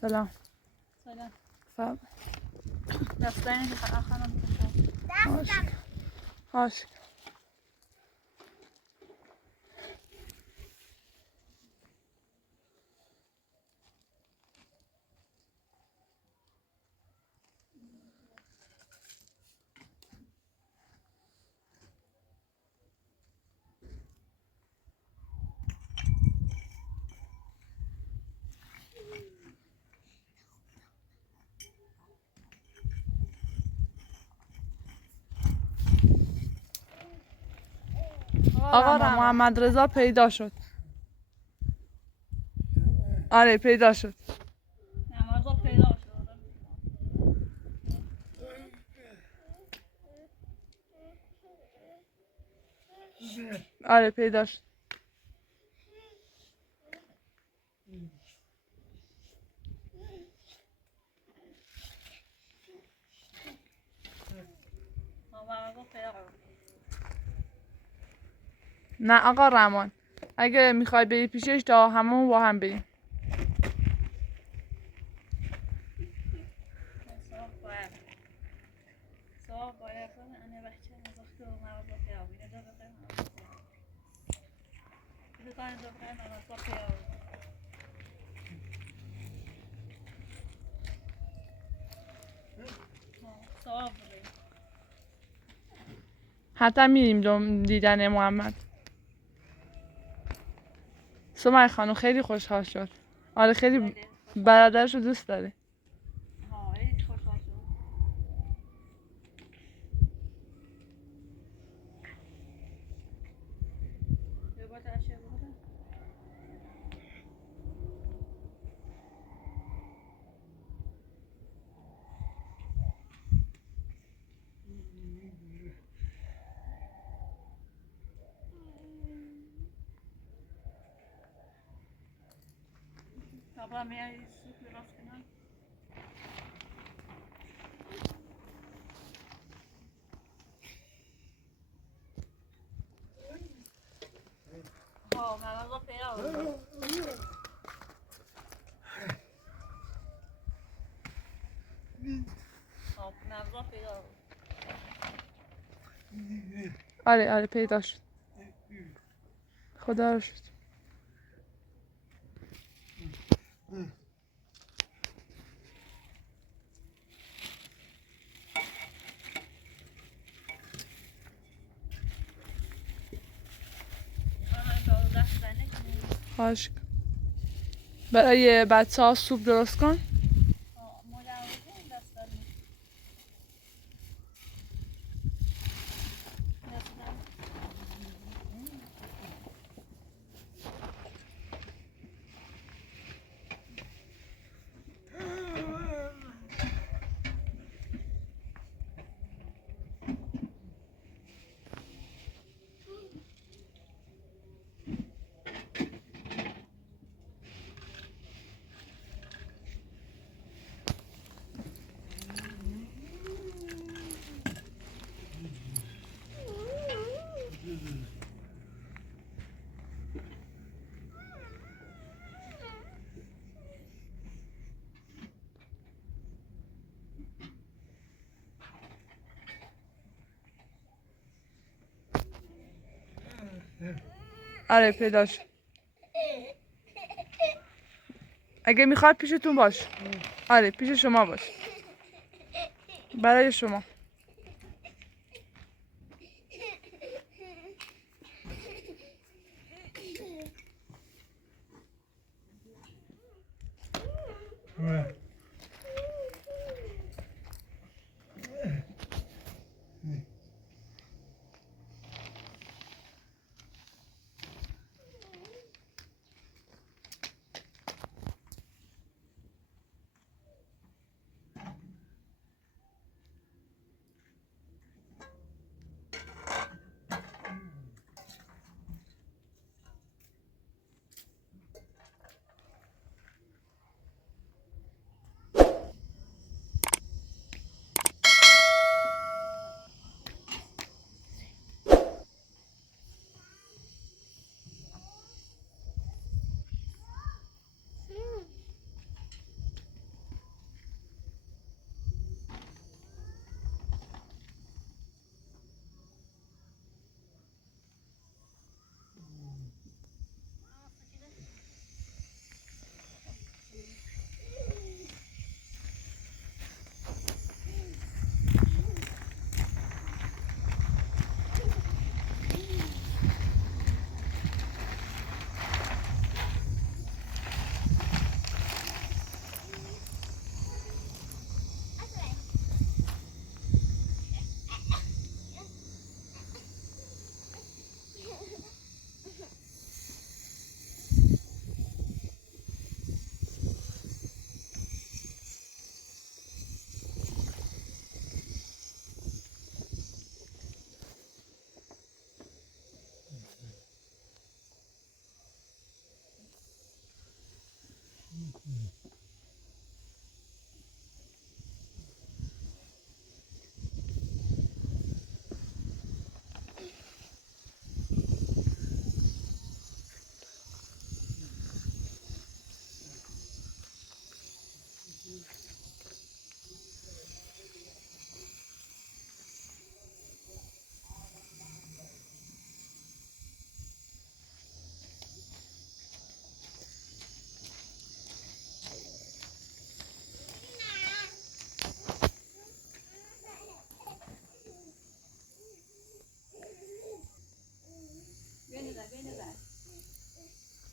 سلام. سلام. سلام. دستانی خانم خوش. خوش. آقا محمد رضا پیدا شد. آره پیدا شد. محمد پیدا شد. آره پیدا شد. نه آقا رحمان، اگه میخوای بری پیشش تا همون با هم بریم. حتی میریم دیدن محمد. سمر خانم خیلی خوشحال شد. آره خیلی برادرش رو دوست داره. Abla meia isso que nós final. Oh, mas ela pegou. Oh, mas ela pegou. آره آره پیدا شد. خدا رو شد. خواهش کن. برای بچه ها سوپ درست کن. آره پیدا شد. اگه میخواد پیشتون باش. آره پیش شما باش. برای شما. Beni de.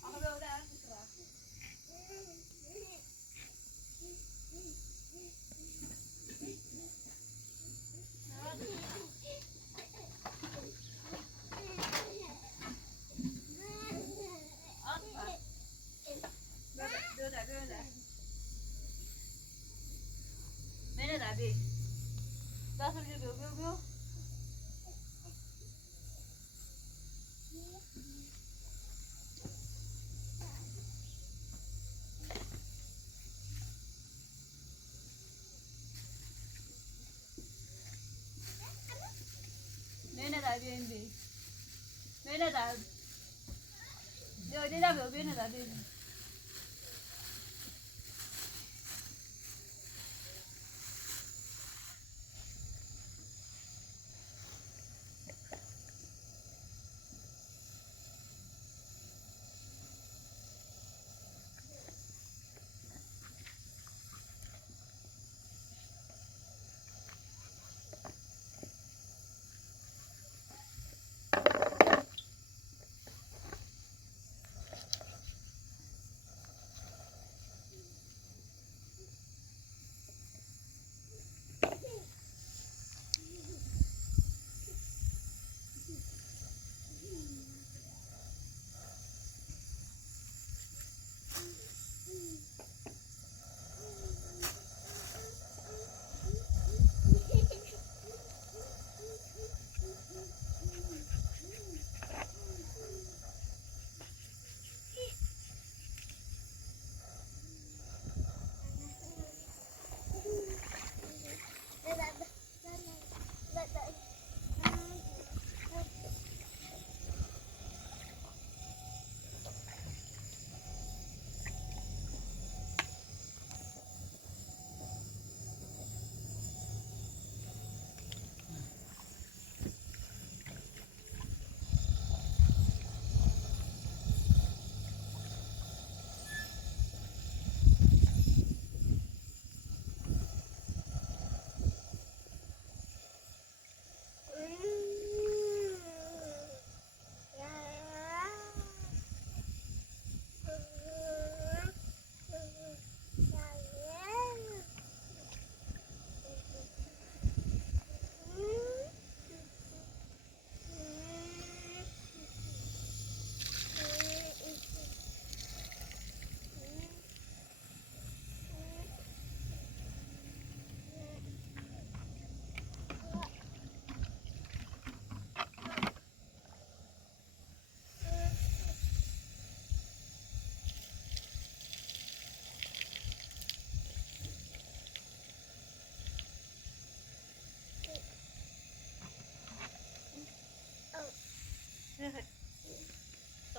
Aha böyle sıkıra. Atma. Böyle. Beni de bir. Nasıl gidiyor? Beni de bir. Beni de. Rồi đi ra biểu bên này là đi.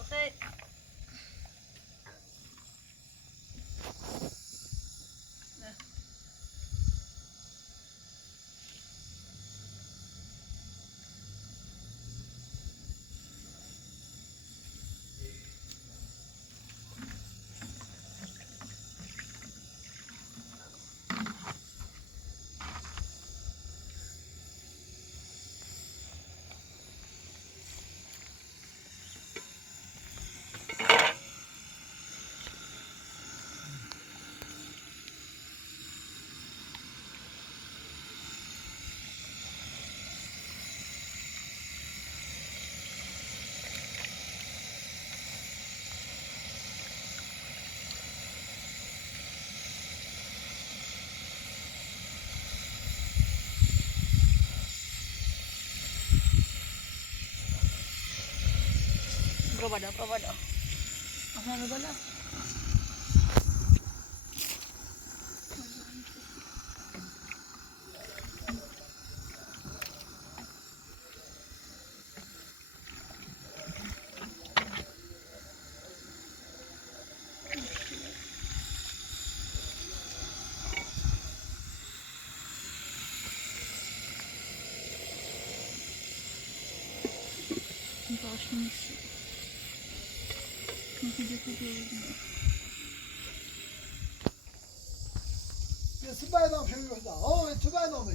Selesai. Nah. Prova dah. Aha, ano ba na? چه برنامه شروع آه چه برنامه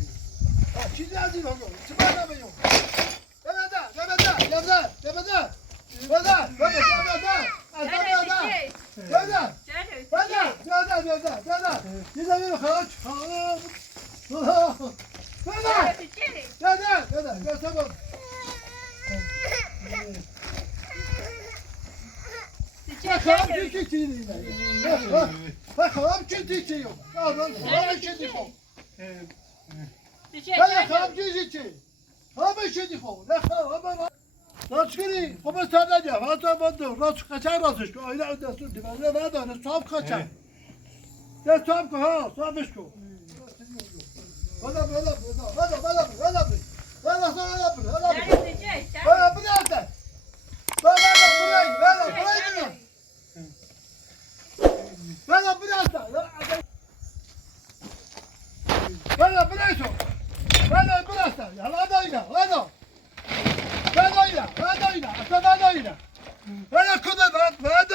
چی لازم هست چه برنامه راستگیری خب از تا نجا حالا با دو راست کچه راستش کن آیله دستور دیوانه نداره صاف کچه دست صاف کن ها صافش کن بلا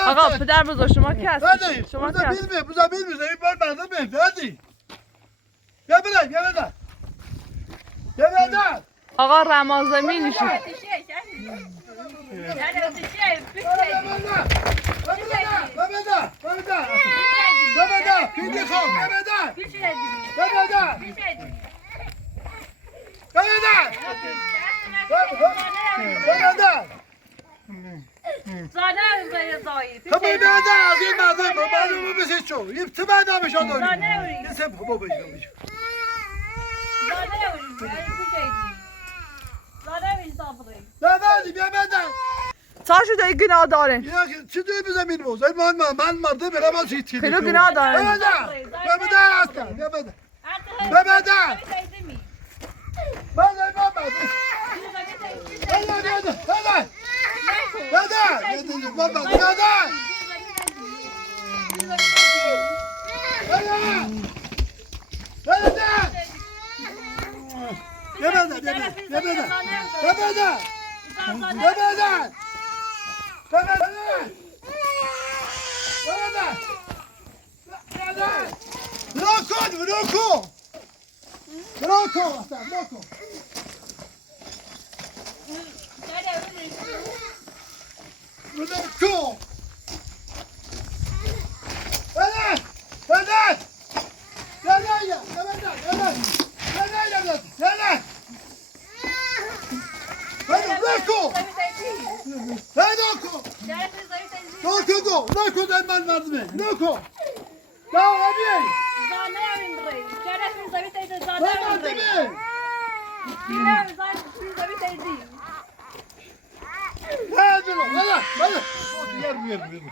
آقا پدر بزرگ شما کی هستید؟ شما کی هستید؟ این بار مردم بهدادی بیا بده آقا رمازمی نشید تا شده گناه دارین چی دوی بزمین موز؟ من مرده برم از هیچی کلو گناه دارین ببده هستم ببده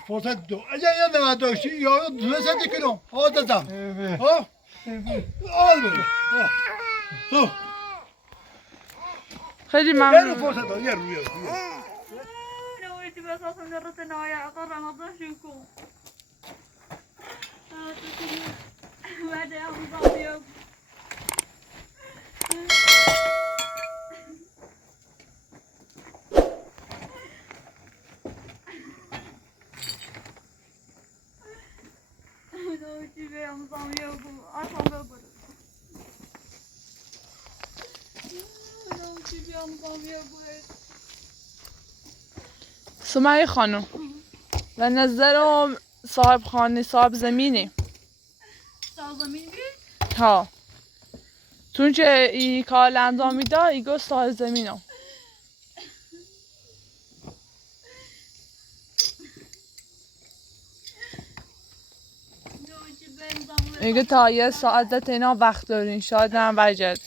فرصت دو اگه یه نواداشی یا دو سنتی کنم آدم ها آل بره تو خیلی یه ممنون فرصت دو یه روی سمیه خانم و نظر صاحب خانه صاحب زمینی ها چون که ای کار انجام میده ایگو صاحب زمینم میگه تا یه ساعت اینا وقت دارین شاید هم وجد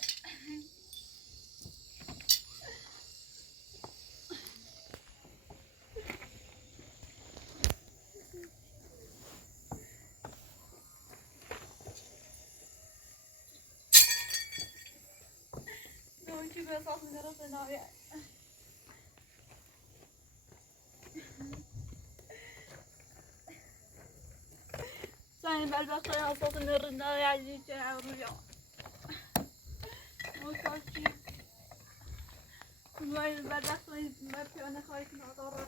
Sen belbette hastasınlarında yerlice avruyor. O kaçı. Bunlar belbette yapıyor ne kayıtına doğru.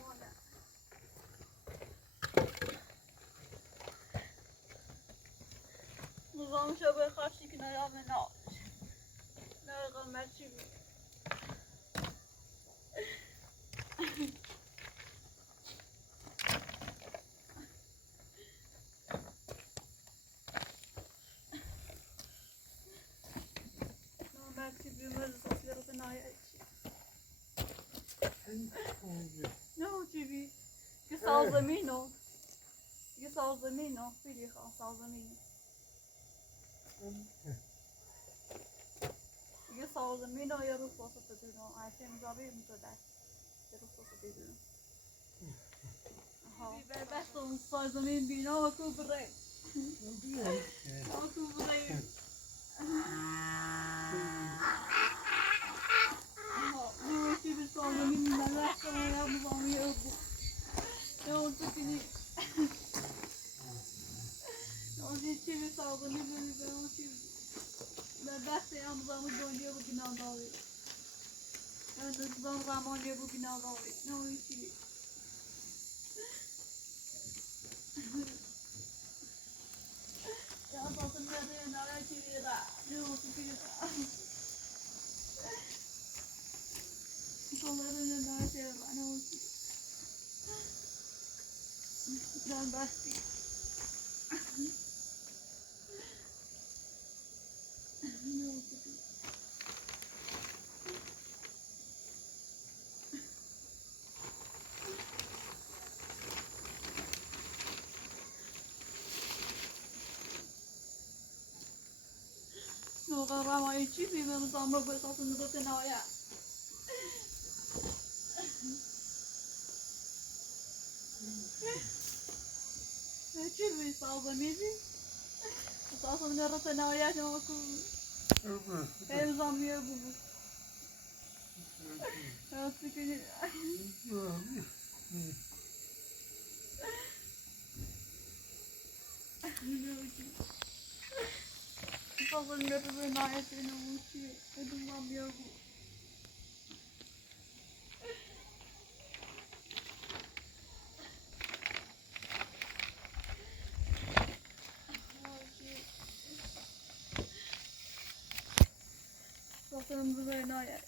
زمان شبه خاشی که نیام ناش نه قمت چی بی قمت چی بی مرز اصلی رو بنای نه چی بی که سازمینو یه سازمینو خیلی خواه سازمینو یه سازمینو یه رو خواست بدونم عرفه مزابه میتونه یه رو خواست بدونم بی بس اون سازمین بینا و کو بره کو بره نوشی به سازمین نلخت و یا بزامی ابو نوشی کنی نوشی چی به سازمین بری به نوشی به بس یا بزامی دنیا رو بنا داری یا بزام رمانی رو بنا داری نوشی یا سازم نده ناره چی بیره نوشی بیره Kollarını daha şey var, ne olsun. Ben bastım. Ne olsun. Noga rama içi bir benim zaman bu esasını da tenaya. İçi bir sağlam yedi. Esasını da tenaya ne olsun. Her zaman yer bu. Artık ne? Esasını da tenaya ne olsun. Her zaman yer bu. Esasını da tenaya.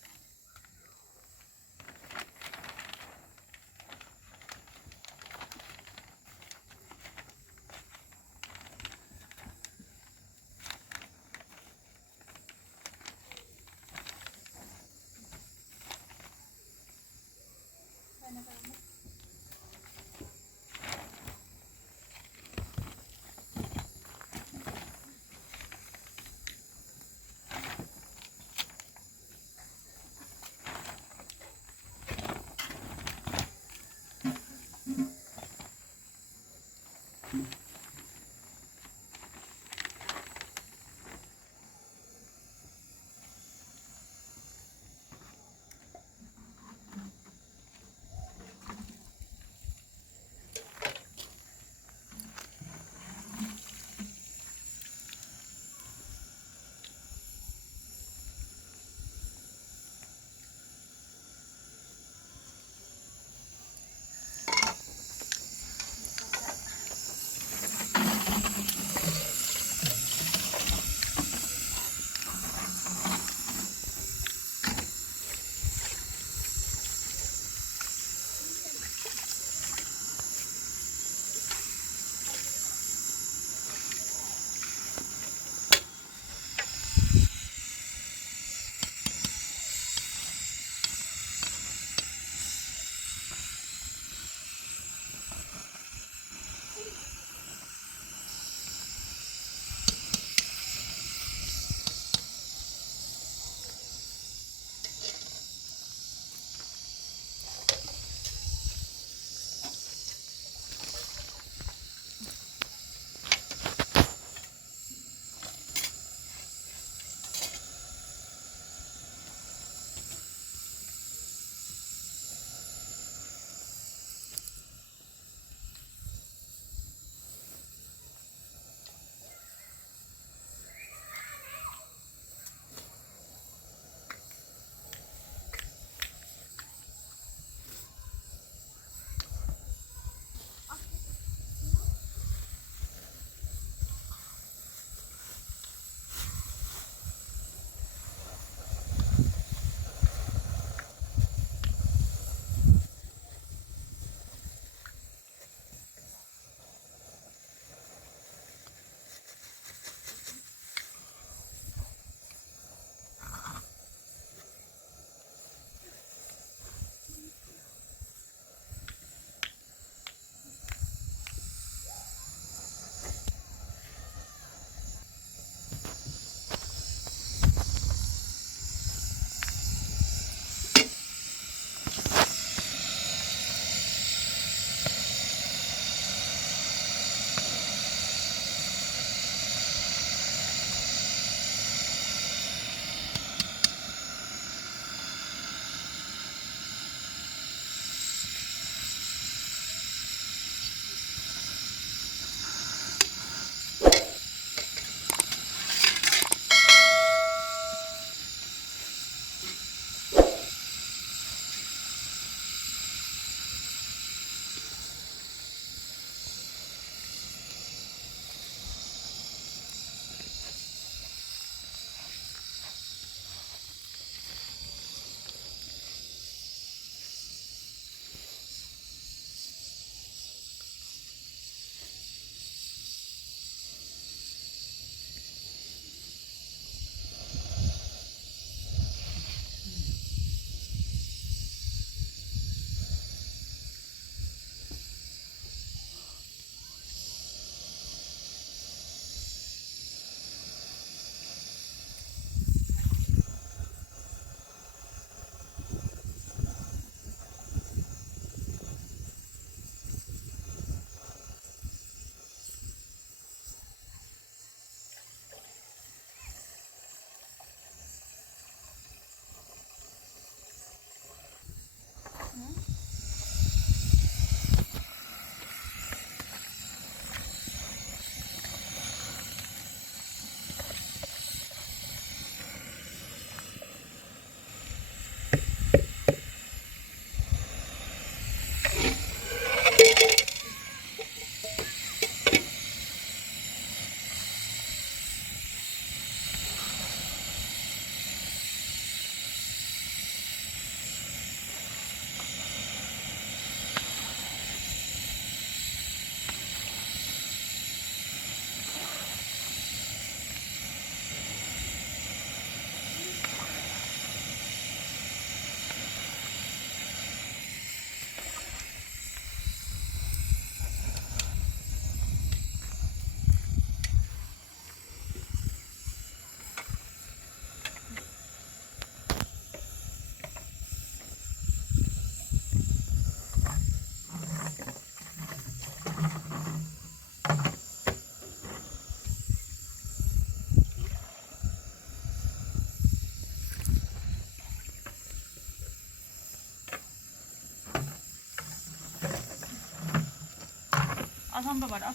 Afan babada.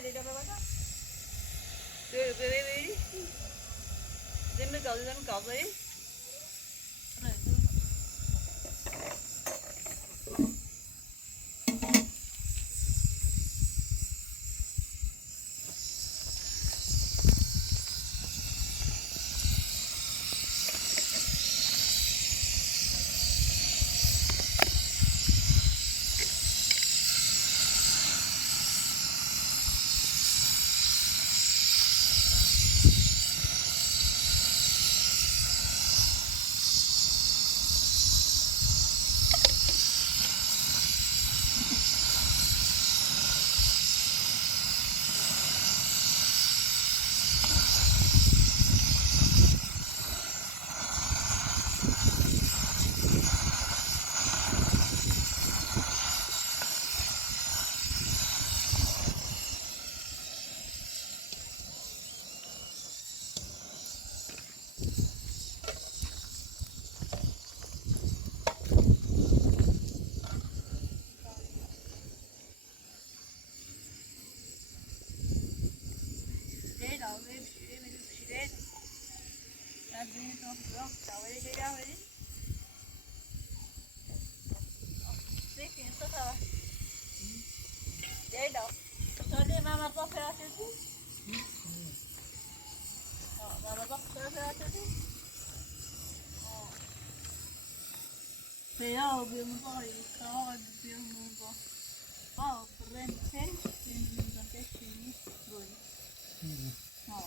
Lidah babada. Böyle. Zemin kaldı. Pero vimos ahí, estaba viendo ah, frente, entonces sí, voy. No.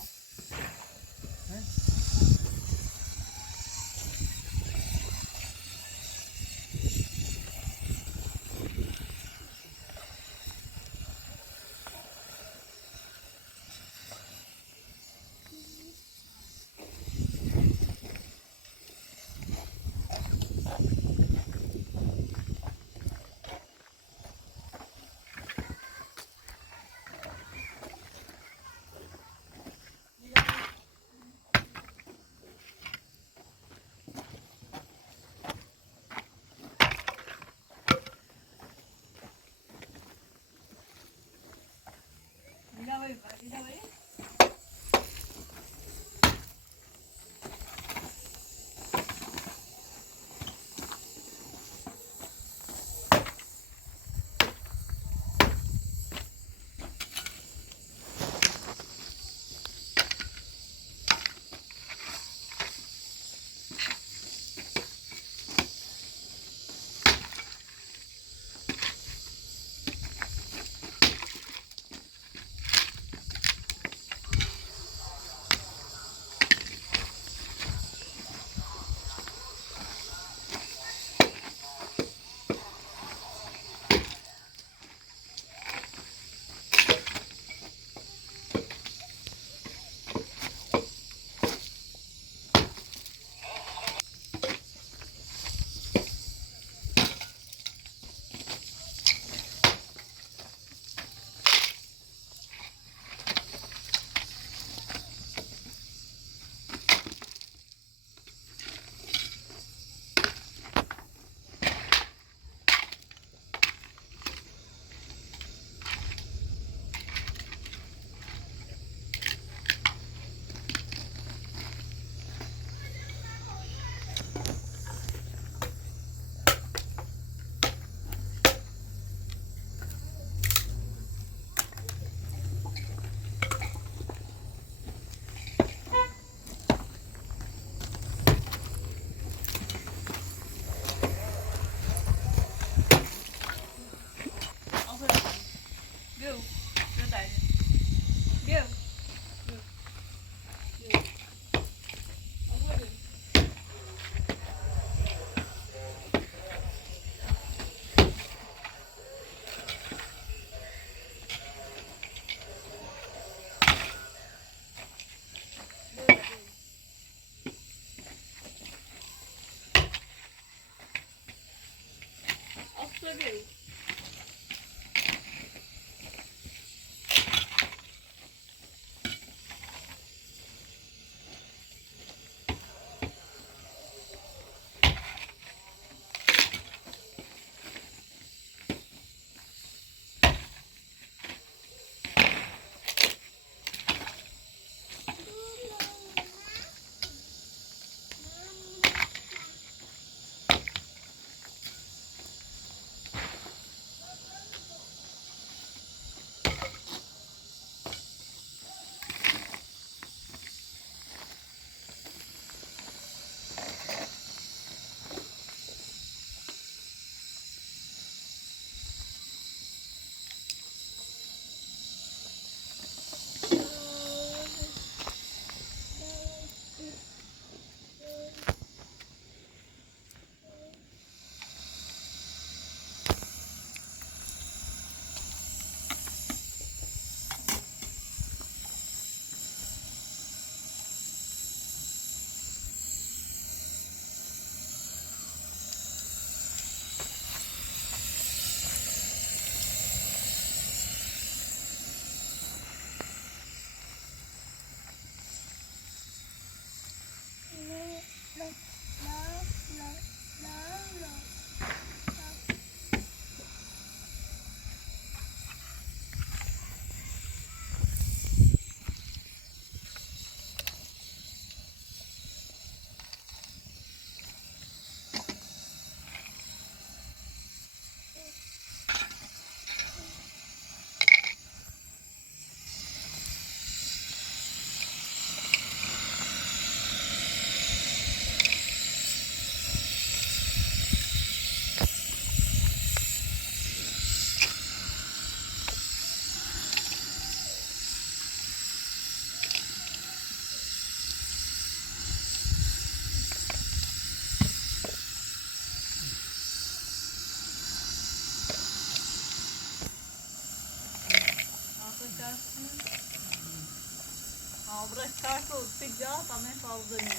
Abre carto pijat também fazendo.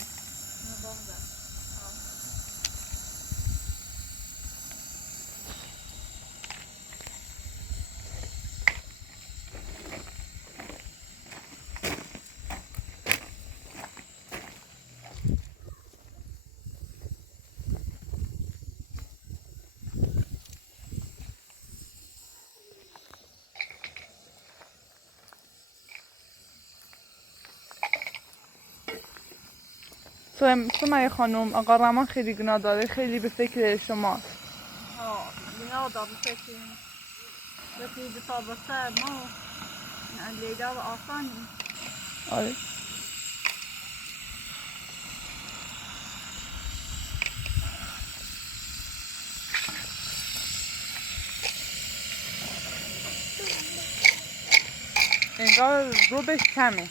Não vamos dar. سمیه خانم آقا رحمان خیلی گناه داره، خیلی به فکر شماست. بنا دار فکر بکی به تابسته ما لیلا و آسانی. آره. انگار روبش کمه.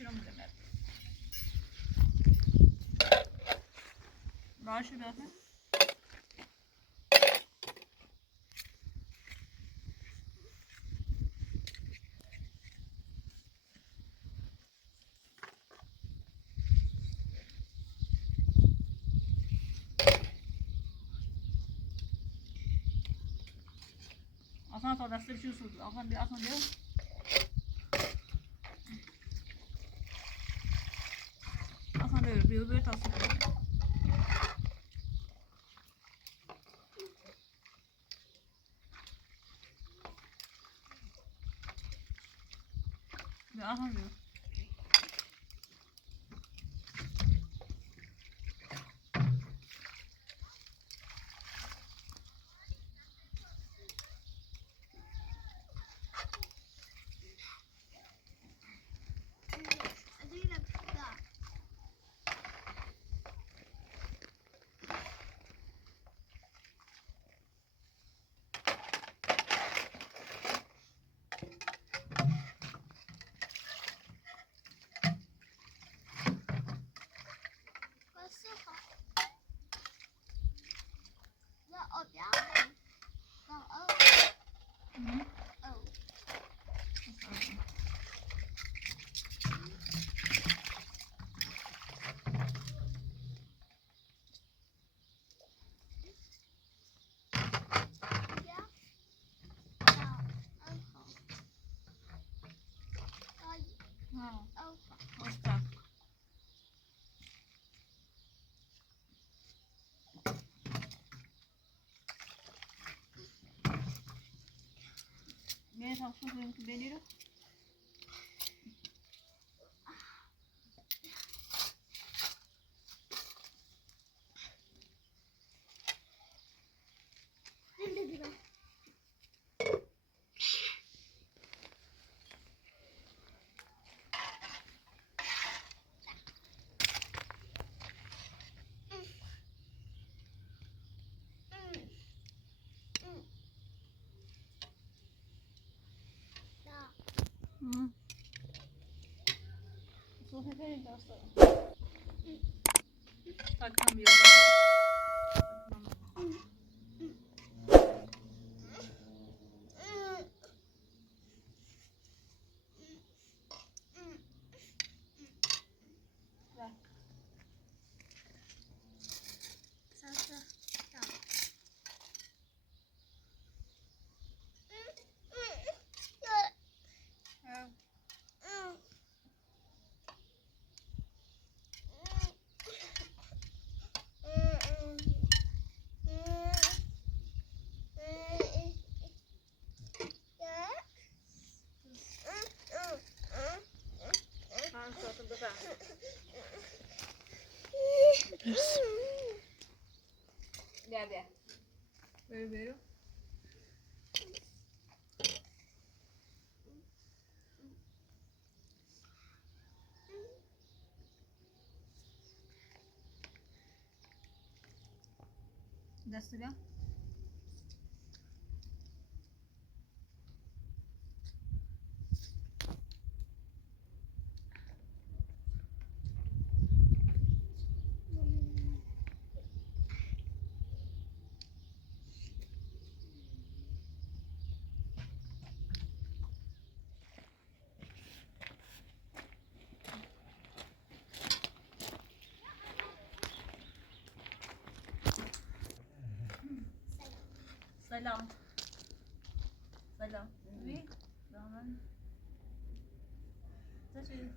Aşırı mı demek? Başı bakın. Asan tadası bir şey suldu. Asan değil. Asan böyle tatlı koyuyor. Ve asan diyor. Hasta. Ne taksın beni? Takamıyorum. Gel. Böyle. Destega. Selam. Selam. Oui. Zaman. Saçı.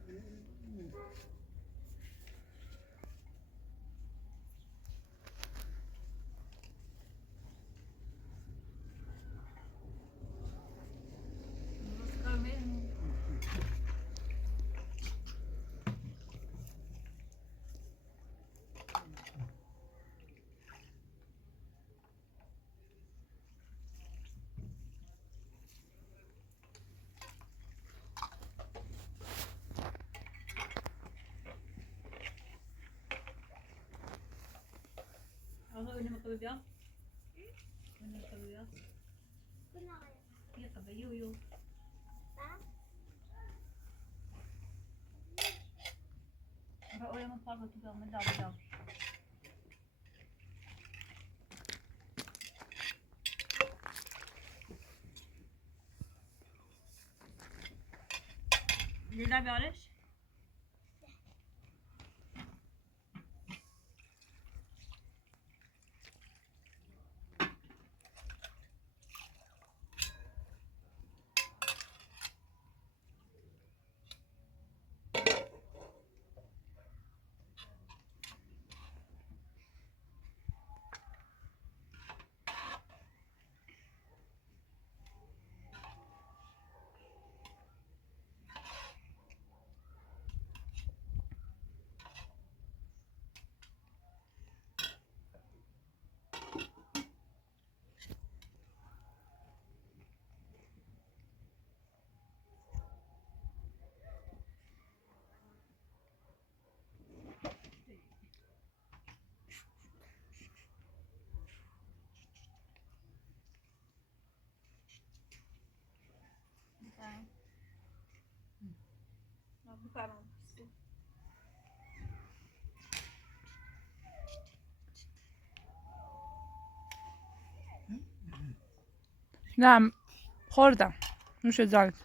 Önüme koyacağım. Önüme koyacağım. Iya, kabayo. Oyanın parlatı kalma dalacağım. Lila bir arış. Bukaram. نه خوردم نوش جانت